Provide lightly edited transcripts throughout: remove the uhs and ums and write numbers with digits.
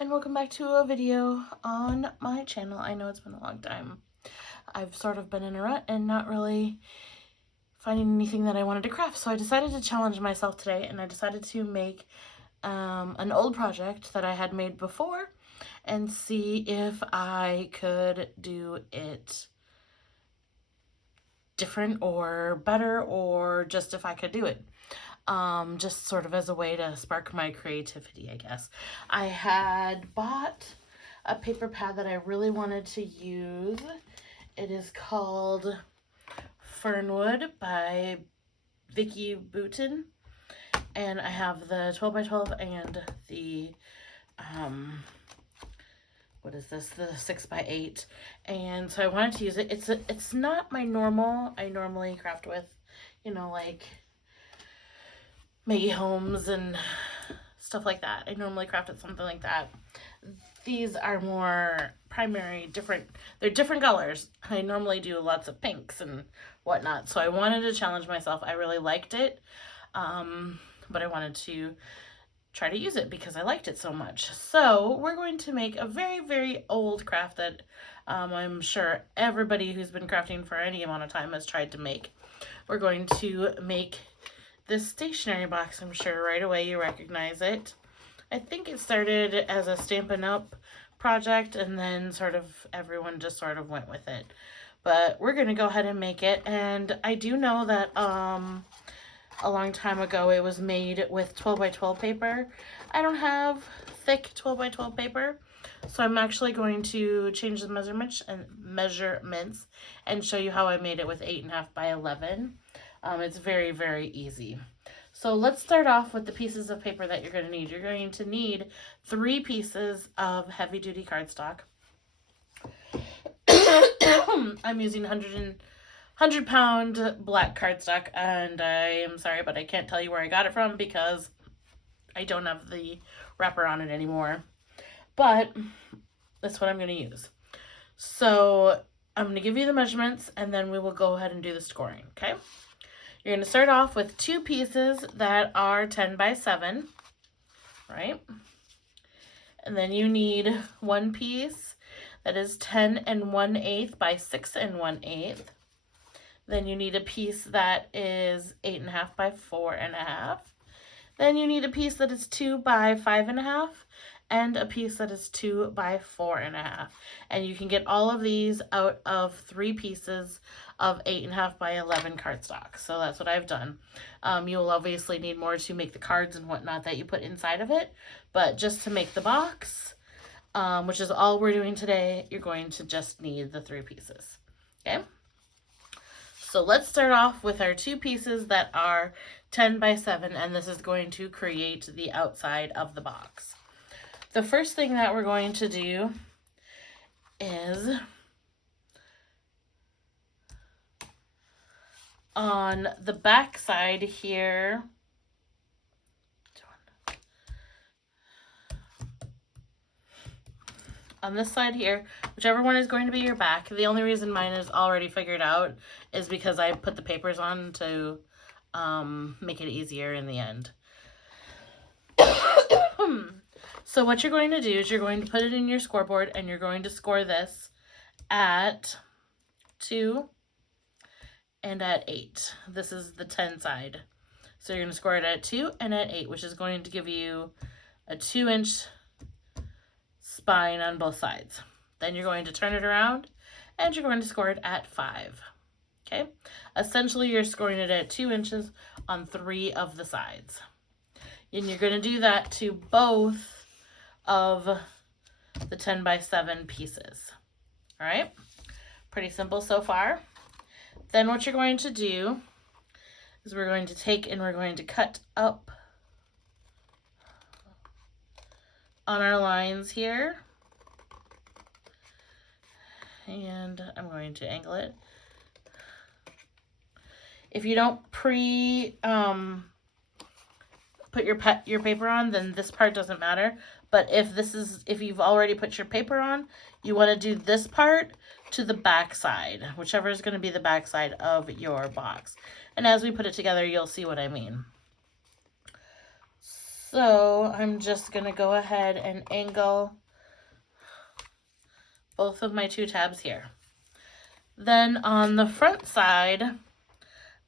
and welcome back to a video on my channel. I know it's been a long time. I've sort of been in a rut and not really finding anything that I wanted to craft, so I decided to challenge myself today, and I decided to make an old project that I had made before and see if I could do it different or better, or just if I could do it. Just sort of as a way to spark my creativity, I guess. I had bought a paper pad that I really wanted to use. It is called Fernwood by Vicky Boutin, and I have the 12 by 12 and the what is this, the 6 by 8, and so I wanted to use it. It's not my normal. I normally craft with, you know, like Maggie Holmes and stuff like that. I normally craft with something like that. These are more primary, different. They're different colors. I normally do lots of pinks and whatnot, so I wanted to challenge myself. I really liked it, but I wanted to try to use it because I liked it so much. So we're going to make a very, very old craft that I'm sure everybody who's been crafting for any amount of time has tried to make. We're going to make this stationery box. I'm sure right away you recognize it. I think it started as a Stampin' Up project, and then sort of everyone just sort of went with it. But we're going to go ahead and make it, and I do know that a long time ago it was made with 12 by 12 paper. I don't have thick 12 by 12 paper, so I'm actually going to change the measurements and show you how I made it with 8.5 by 11. It's very, very easy. So let's start off with the pieces of paper that you're going to need. You're going to need 3 pieces of heavy duty cardstock. I'm using 100-pound black cardstock, and I am sorry, but I can't tell you where I got it from because I don't have the wrapper on it anymore. But that's what I'm going to use. So I'm going to give you the measurements, and then we will go ahead and do the scoring, okay? You're going to start off with 2 pieces that are 10 by 7, right? And then you need 1 piece that is 10 1/8 by 6 1/8. Then you need a piece that is 8.5 by 4.5. Then you need a piece that is 2 by 5.5, and a piece that is 2 by 4.5. And you can get all of these out of 3 pieces of 8.5 by 11 cardstock. So that's what I've done. You'll obviously need more to make the cards and whatnot that you put inside of it, but just to make the box, which is all we're doing today, you're going to just need the 3 pieces, okay? So let's start off with our 2 pieces that are 10 by 7, and this is going to create the outside of the box. The first thing that we're going to do is on the back side here, on this side here, whichever one is going to be your back. The only reason mine is already figured out is because I put the papers on to make it easier in the end. So what you're going to do is you're going to put it in your scoreboard, and you're going to score this at 2 and at 8. This is the 10 side. So you're going to score it at 2 and at 8, which is going to give you a 2-inch spine on both sides. Then you're going to turn it around, and you're going to score it at 5. Okay? Essentially, you're scoring it at 2 inches on 3 of the sides. And you're going to do that to both of the 10 by 7 pieces. All right? Pretty simple so far. Then what you're going to do is we're going to take and we're going to cut up on our lines here. And I'm going to angle it. If you don't put your paper on, then this part doesn't matter. But if you've already put your paper on, you want to do this part to the back side, whichever is going to be the back side of your box. And as we put it together, you'll see what I mean. So I'm just going to go ahead and angle both of my 2 tabs here. Then on the front side,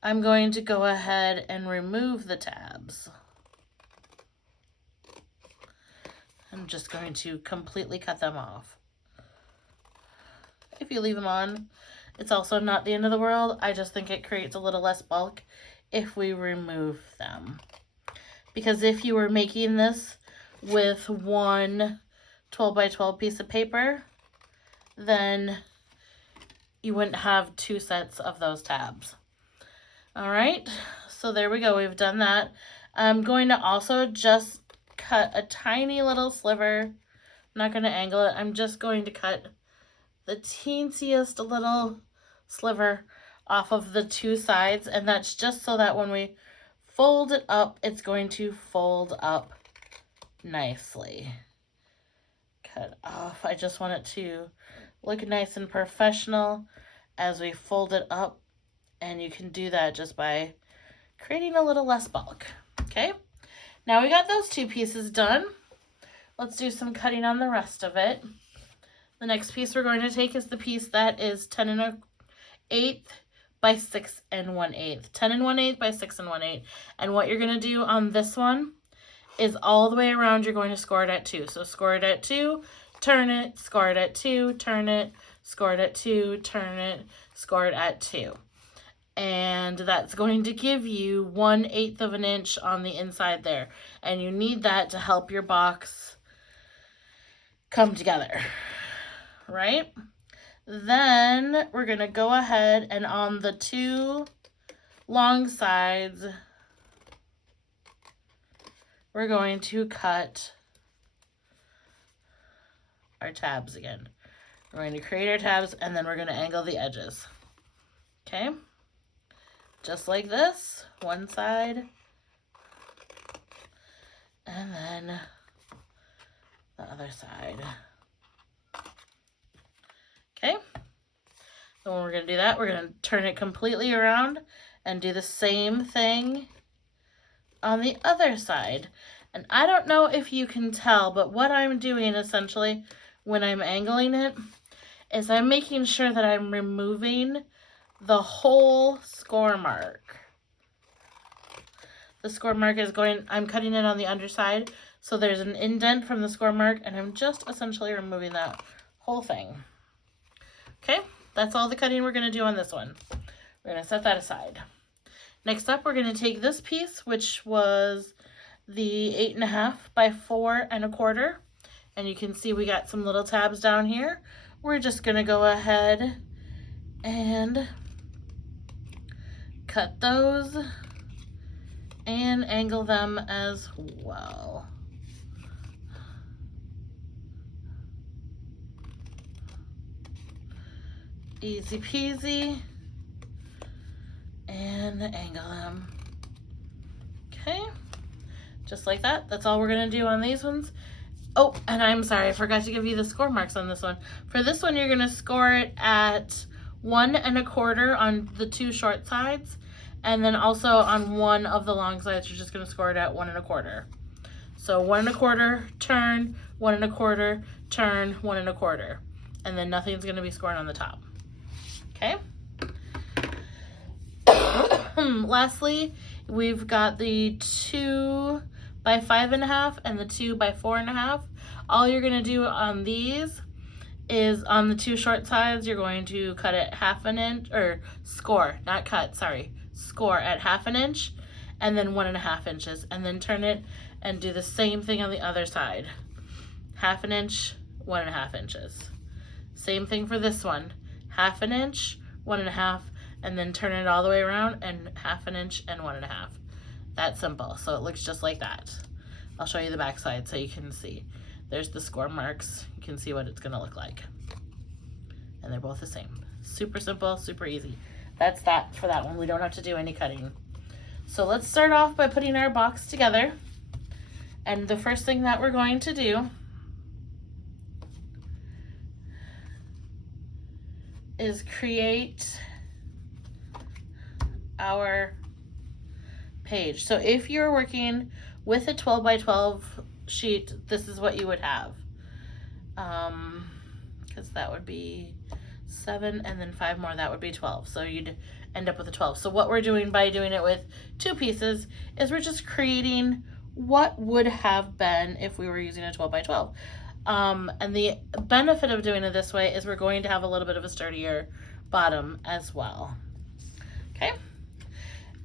I'm going to go ahead and remove the tabs. I'm just going to completely cut them off. If you leave them on, it's also not the end of the world. I just think it creates a little less bulk if we remove them. Because if you were making this with one 12 by 12 piece of paper, then you wouldn't have 2 sets of those tabs. All right, so there we go. We've done that. I'm going to also just cut a tiny little sliver. I'm not going to angle it. I'm just going to cut the teensiest little sliver off of the 2 sides, and that's just so that when we fold it up, it's going to fold up nicely. Cut off. I just want it to look nice and professional as we fold it up, and you can do that just by creating a little less bulk. Okay, now we got those 2 pieces done. Let's do some cutting on the rest of it. The next piece we're going to take is the piece that is 10 1/8 by 6 1/8. 10 1/8 by 6 1/8. And what you're going to do on this one is all the way around, you're going to score it at 2. So score it at 2, turn it, score it at 2, turn it, score it at 2, turn it, score it at 2. And that's going to give you 1/8 of an inch on the inside there. And you need that to help your box come together, right? Then we're going to go ahead and on the 2 long sides, we're going to cut our tabs again. We're going to create our tabs, and then we're going to angle the edges. Okay? Just like this, one side, and then the other side. Okay? So when we're going to do that, we're going to turn it completely around and do the same thing on the other side. And I don't know if you can tell, but what I'm doing essentially when I'm angling it is I'm making sure that I'm removing the whole score mark. The score mark is I'm cutting it on the underside, so there's an indent from the score mark, and I'm just essentially removing that whole thing. Okay, that's all the cutting we're going to do on this one. We're going to set that aside. Next up, we're going to take this piece, which was the 8 1/2 by 4 1/4, and you can see we got some little tabs down here. We're just going to go ahead and cut those and angle them as well. Easy peasy. And angle them. Okay, just like that. That's all we're gonna do on these ones. Oh, and I'm sorry, I forgot to give you the score marks on this one. For this one, you're gonna score it at 1 1/4 on the 2 short sides, and then also on one of the long sides, you're just gonna score it at 1 1/4. So 1 1/4, turn, 1 1/4, turn, 1 1/4, and then nothing's gonna be scored on the top. Okay. Lastly, we've got the 2 by 5 1/2 and the 2 by 4 1/2. All you're going to do on these is on the 2 short sides, you're going to cut it 1/2 inch, or score, not cut, sorry, score at 1/2 inch, and then 1 1/2 inches, and then turn it and do the same thing on the other side. 1/2 inch, 1 1/2 inches. Same thing for this one, 1/2 inch, 1 1/2, and then turn it all the way around and 1/2 inch and 1 1/2. That's simple. So it looks just like that. I'll show you the back side so you can see. There's the score marks. You can see what it's going to look like. And they're both the same. Super simple, super easy. That's that for that one. We don't have to do any cutting. So let's start off by putting our box together. And the first thing that we're going to do is create our page. So if you're working with a 12 by 12 sheet, this is what you would have. Because that would be 7 and then 5 more, that would be 12. So you'd end up with a 12. So what we're doing by doing it with 2 pieces is we're just creating what would have been if we were using a 12 by 12. And the benefit of doing it this way is we're going to have a little bit of a sturdier bottom as well. Okay.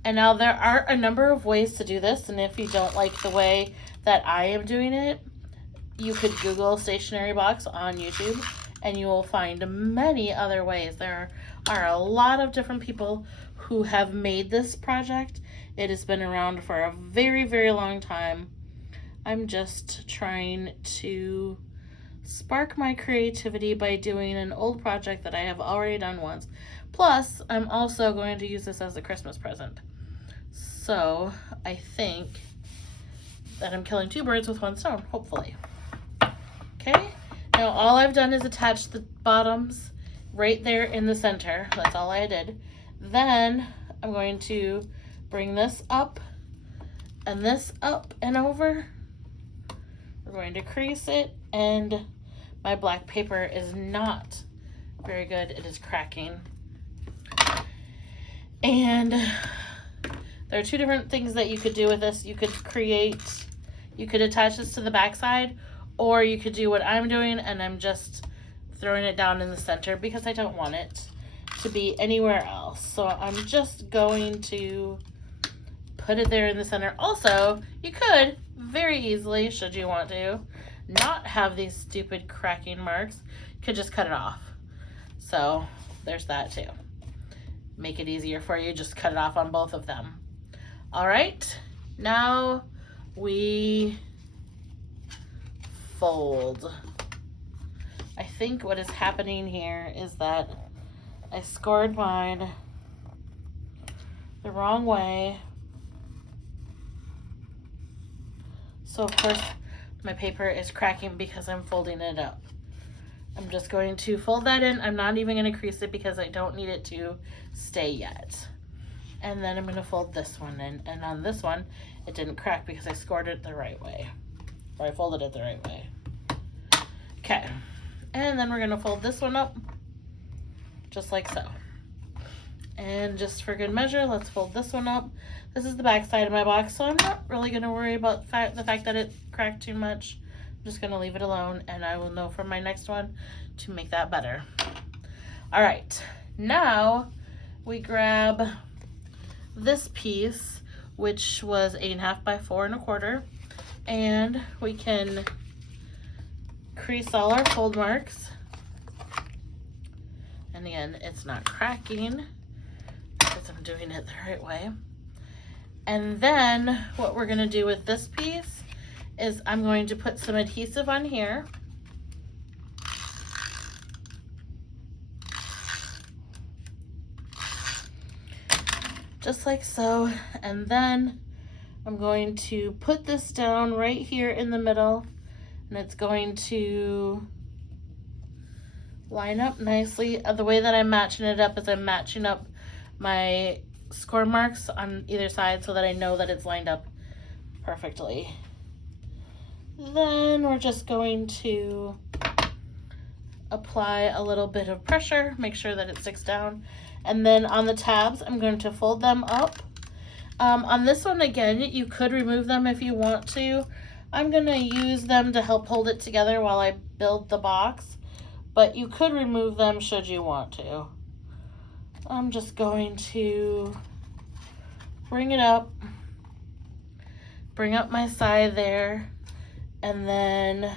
And now there are a number of ways to do this, and if you don't like the way that I am doing it, you could Google stationery box on YouTube and you will find many other ways. There are a lot of different people who have made this project. It has been around for a very, very long time. I'm just trying to spark my creativity by doing an old project that I have already done once. Plus, I'm also going to use this as a Christmas present. So I think that I'm killing 2 birds with 1 stone, hopefully. Okay, now all I've done is attach the bottoms right there in the center. That's all I did. Then I'm going to bring this up and this up and over. We're going to crease it, and my black paper is not very good. It is cracking. And there are 2 different things that you could do with this. You could attach this to the back side, or you could do what I'm doing, and I'm just throwing it down in the center because I don't want it to be anywhere else. So I'm just going to put it there in the center. Also, you could very easily, should you want to, not have these stupid cracking marks. You could just cut it off. So there's that too. Make it easier for you, just cut it off on both of them. All right, now we fold. I think what is happening here is that I scored mine the wrong way. So of course my paper is cracking because I'm folding it up. I'm just going to fold that in. I'm not even going to crease it because I don't need it to stay yet. And then I'm going to fold this one in. And on this one, it didn't crack because I scored it the right way. Or I folded it the right way. Okay. And then we're going to fold this one up just like so. And just for good measure, let's fold this one up. This is the back side of my box, so I'm not really going to worry about the fact that it cracked too much. I'm just going to leave it alone, and I will know from my next one to make that better. All right, now we grab this piece, which was 8.5 by 4 1/4, and we can crease all our fold marks. And again, it's not cracking because I'm doing it the right way. And then what we're going to do with this piece is I'm going to put some adhesive on here. Just like so. And then I'm going to put this down right here in the middle, and it's going to line up nicely. The way that I'm matching it up is I'm matching up my score marks on either side so that I know that it's lined up perfectly. Then we're just going to apply a little bit of pressure, make sure that it sticks down. And then on the tabs, I'm going to fold them up. On this one, again, you could remove them if you want to. I'm going to use them to help hold it together while I build the box, but you could remove them should you want to. I'm just going to bring it up, bring up my side there, and then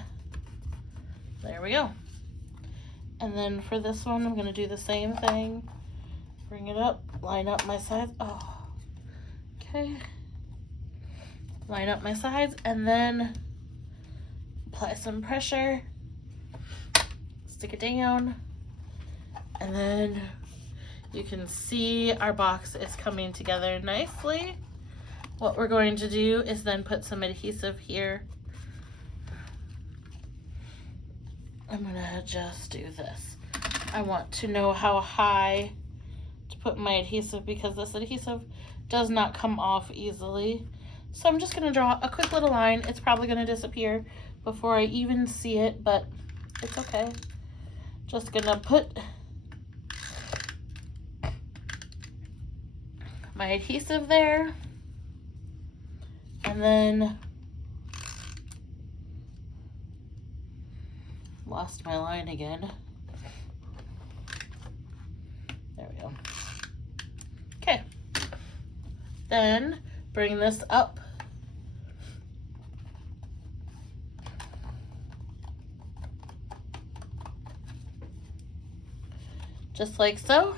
there we go. And then for this one, I'm going to do the same thing. Bring it up, line up my sides. Oh, okay. Line up my sides, and then apply some pressure. Stick it down, and then you can see our box is coming together nicely. What we're going to do is then put some adhesive here. I'm gonna just do this. I want to know how high to put my adhesive because this adhesive does not come off easily. So I'm just gonna draw a quick little line. It's probably gonna disappear before I even see it, but it's okay. Just gonna put my adhesive there, and then lost my line again. There we go. Okay. Then bring this up. Just like so.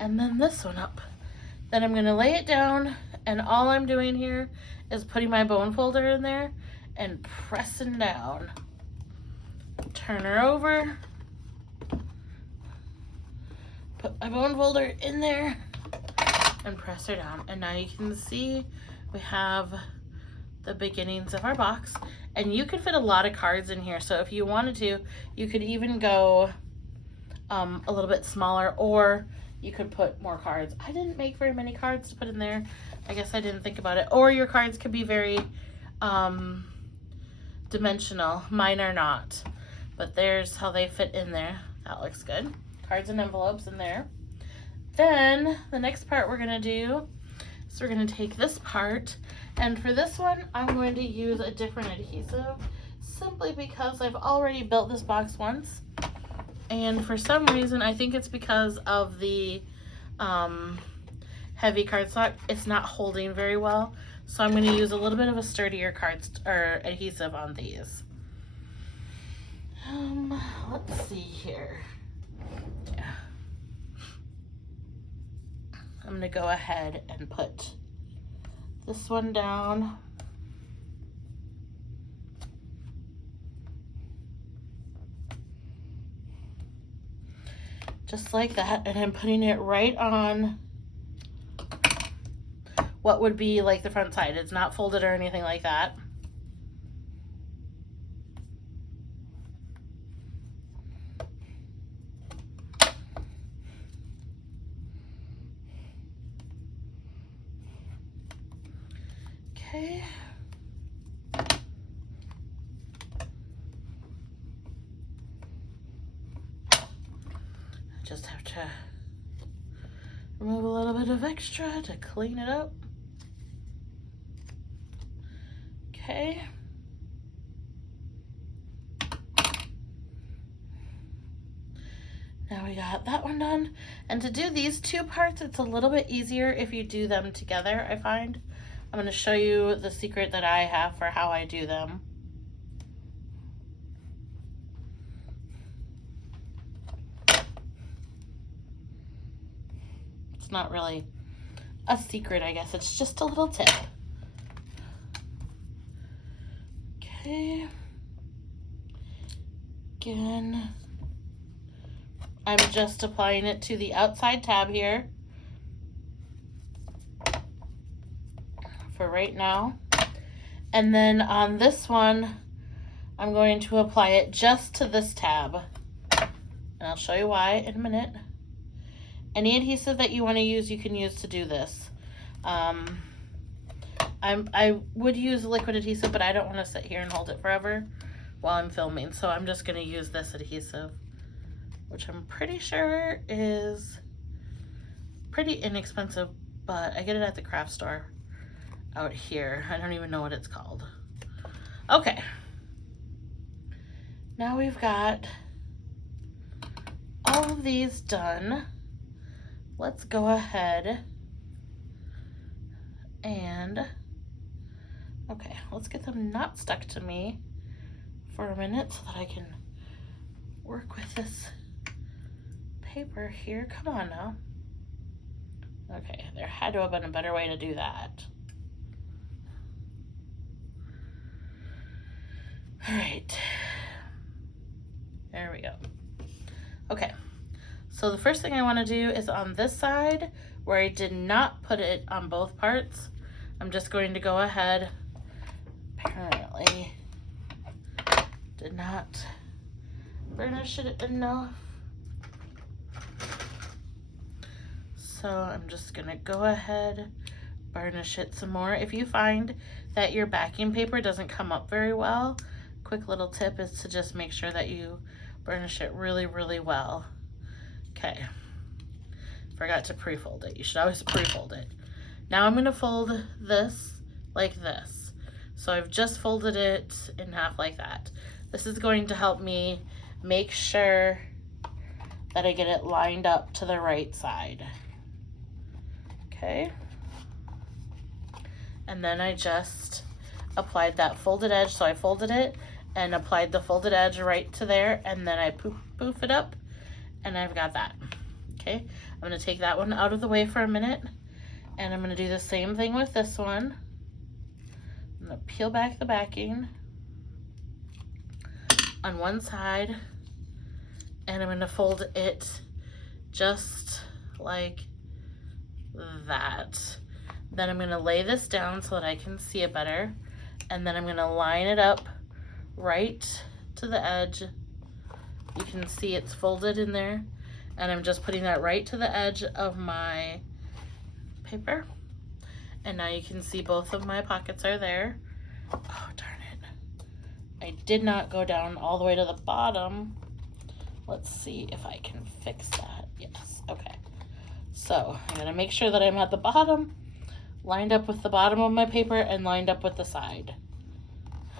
And then this one up. Then I'm gonna lay it down, and all I'm doing here is putting my bone folder in there and pressing down. Turn her over. Put my bone folder in there and press her down. And now you can see we have the beginnings of our box. And you could fit a lot of cards in here. So if you wanted to, you could even go a little bit smaller, or you could put more cards. I didn't make very many cards to put in there. I guess I didn't think about it. Or your cards could be very dimensional. Mine are not. But there's how they fit in there. That looks good. Cards and envelopes in there. Then the next part we're gonna do is we're gonna take this part, and for this one I'm going to use a different adhesive simply because I've already built this box once, and for some reason, I think it's because of the heavy cardstock, it's not holding very well. So I'm gonna use a little bit of a sturdier adhesive on these. Let's see here. Yeah. I'm gonna go ahead and put this one down. Just like that, and I'm putting it right on what would be like the front side. It's not folded or anything like that. Okay. Just have to remove a little bit of extra to clean it up. Okay. Now we got that one done. And to do these two parts, it's a little bit easier if you do them together, I find. I'm going to show you the secret that I have for how I do them. It's not really a secret, I guess. It's just a little tip. Okay. Again, I'm just applying it to the outside tab here for right now. And then on this one, I'm going to apply it just to this tab. And I'll show you why in a minute. Any adhesive that you want to use, you can use to do this. I would use liquid adhesive, but I don't want to sit here and hold it forever while I'm filming. So I'm just going to use this adhesive, which I'm pretty sure is pretty inexpensive, but I get it at the craft store out here. I don't even know what it's called. Okay. Now we've got all of these done. Let's go ahead and, okay, let's get them not stuck to me for a minute so that I can work with this paper here. Come on now. Okay, there had to have been a better way to do that. All right, there we go. Okay, so the first thing I want to do is on this side where I did not put it on both parts. I'm just going to go ahead, apparently did not burnish it enough. So I'm just gonna go ahead, burnish it some more. If you find that your backing paper doesn't come up very well, quick little tip is to just make sure that you burnish it really, really well. Okay, forgot to pre-fold it. You should always pre-fold it. Now I'm gonna fold this like this. So I've just folded it in half like that. This is going to help me make sure that I get it lined up to the right side. Okay. And then I just applied that folded edge. So I folded it and applied the folded edge right to there, and then I poof it up, and I've got that. Okay, I'm gonna take that one out of the way for a minute, and I'm gonna do the same thing with this one. I'm gonna peel back the backing on one side, and I'm gonna fold it just like that. Then I'm gonna lay this down so that I can see it better, and then I'm gonna line it up right to the edge. You can see it's folded in there, and I'm just putting that right to the edge of my paper. And now you can see both of my pockets are there. Oh, darn it. I did not go down all the way to the bottom. Let's see if I can fix that. Yes, okay. So I'm gonna make sure that I'm at the bottom, lined up with the bottom of my paper and lined up with the side.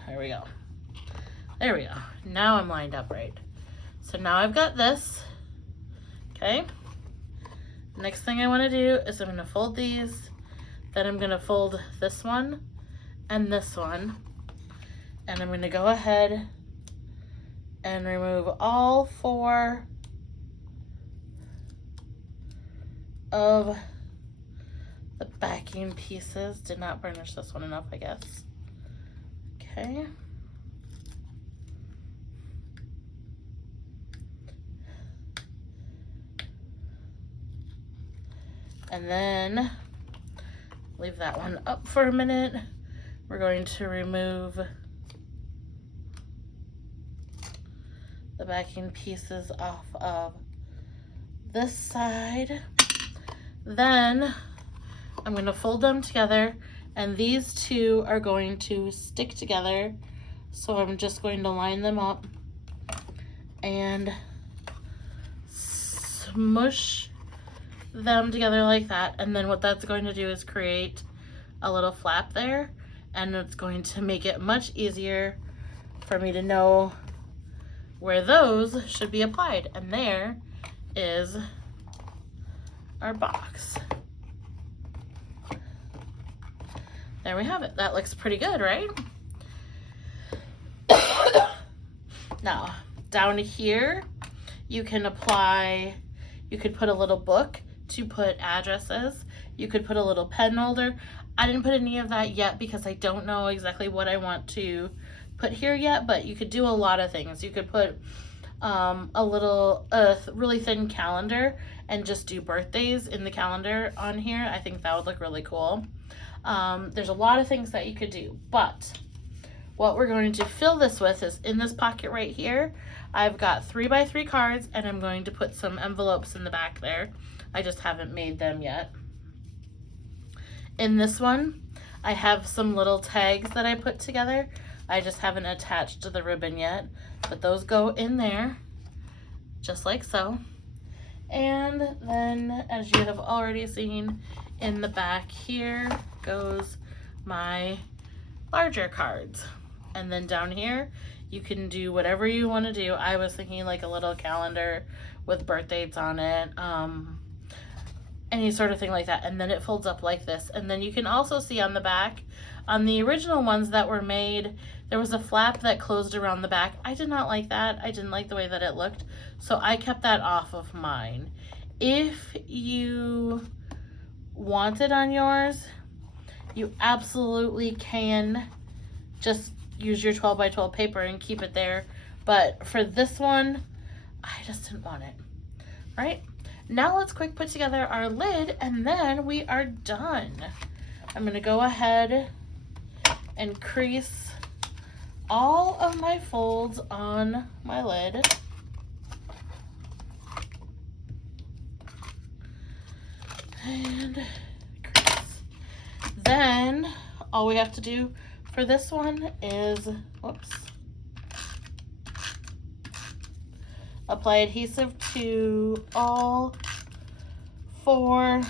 There we go. There we go. Now I'm lined up right. So now I've got this. Okay. Next thing I want to do is I'm going to fold these. Then I'm going to fold this one and this one. And I'm going to go ahead and remove all 4 of the backing pieces. Did not burnish this one enough, I guess. Okay. And then leave that one up for a minute. We're going to remove the backing pieces off of this side. Then I'm going to fold them together, and these two are going to stick together. So I'm just going to line them up and smush them together like that. And then what that's going to do is create a little flap there, and it's going to make it much easier for me to know where those should be applied. And there is our box. There we have it. That looks pretty good, right? Now, down here, you can apply, you could put a little book to put addresses. You could put a little pen holder. I didn't put any of that yet because I don't know exactly what I want to put here yet, but you could do a lot of things. You could put a really thin calendar and just do birthdays in the calendar on here. I think that would look really cool. There's a lot of things that you could do, but what we're going to fill this with is in this pocket right here. I've got 3x3 cards, and I'm going to put some envelopes in the back there. I just haven't made them yet. In this one, I have some little tags that I put together. I just haven't attached to the ribbon yet, but those go in there just like so. And then, as you have already seen, in the back here goes my larger cards. And then down here, you can do whatever you want to do. I was thinking like a little calendar with birth dates on it, any sort of thing like that. And then it folds up like this. And then you can also see on the back, on the original ones that were made, there was a flap that closed around the back. I did not like that. I didn't like the way that it looked, so I kept that off of mine. If you want it on yours, you absolutely can just use your 12x12 paper and keep it there. But for this one, I just didn't want it. All right, now let's quick put together our lid, and then we are done. I'm gonna go ahead and crease all of my folds on my lid. And crease. then all we have to do for this one is, whoops, apply adhesive to all 4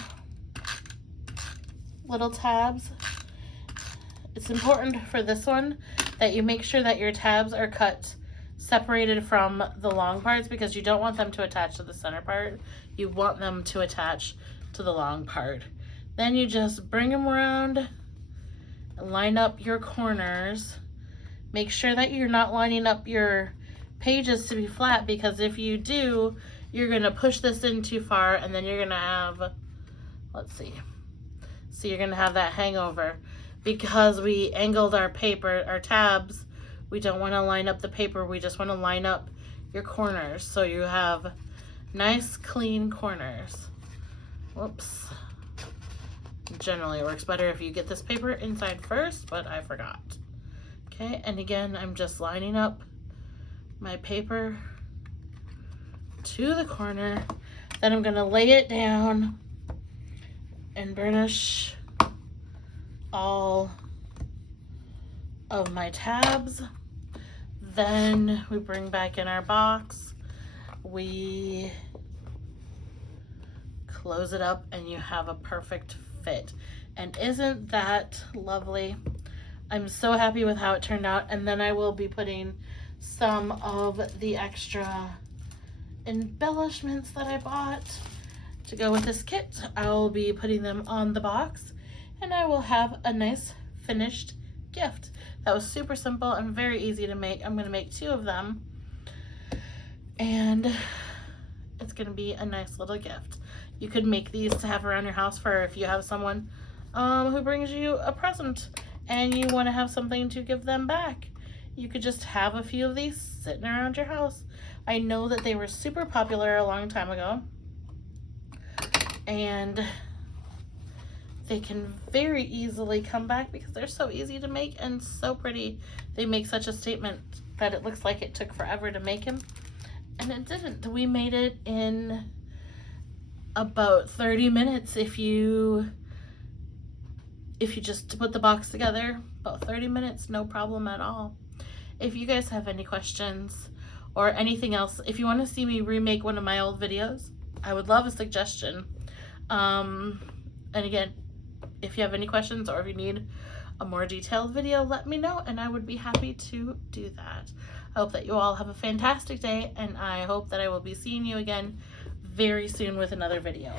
little tabs. It's important for this one that you make sure that your tabs are cut separated from the long parts, because you don't want them to attach to the center part. You want them to attach to the long part. Then you just bring them around and line up your corners. Make sure that you're not lining up your pages to be flat, because if you do, you're going to push this in too far, and then you're going to have, let's see, so you're going to have that hangover. Because we angled our paper, our tabs, we don't want to line up the paper, we just want to line up your corners so you have nice clean corners. Whoops. Generally it works better if you get this paper inside first, but I forgot. Okay, and again, I'm just lining up my paper to the corner. Then I'm going to lay it down and burnish all of my tabs. Then we bring back in our box, we close it up, and you have a perfect fit. And isn't that lovely? I'm so happy with how it turned out. And then I will be putting some of the extra embellishments that I bought to go with this kit. I'll be putting them on the box, and I will have a nice finished gift. That was super simple and very easy to make. I'm going to make 2 of them, and it's going to be a nice little gift. You could make these to have around your house for if you have someone who brings you a present and you want to have something to give them back. You could just have a few of these sitting around your house. I know that they were super popular a long time ago, and they can very easily come back because they're so easy to make and so pretty. They make such a statement that it looks like it took forever to make them, and it didn't. We made it in about 30 minutes if you just put the box together. About 30 minutes, no problem at all. If you guys have any questions or anything else, if you want to see me remake one of my old videos, I would love a suggestion. And again, if you have any questions or if you need a more detailed video, let me know and I would be happy to do that. I hope that you all have a fantastic day, and I hope that I will be seeing you again very soon with another video.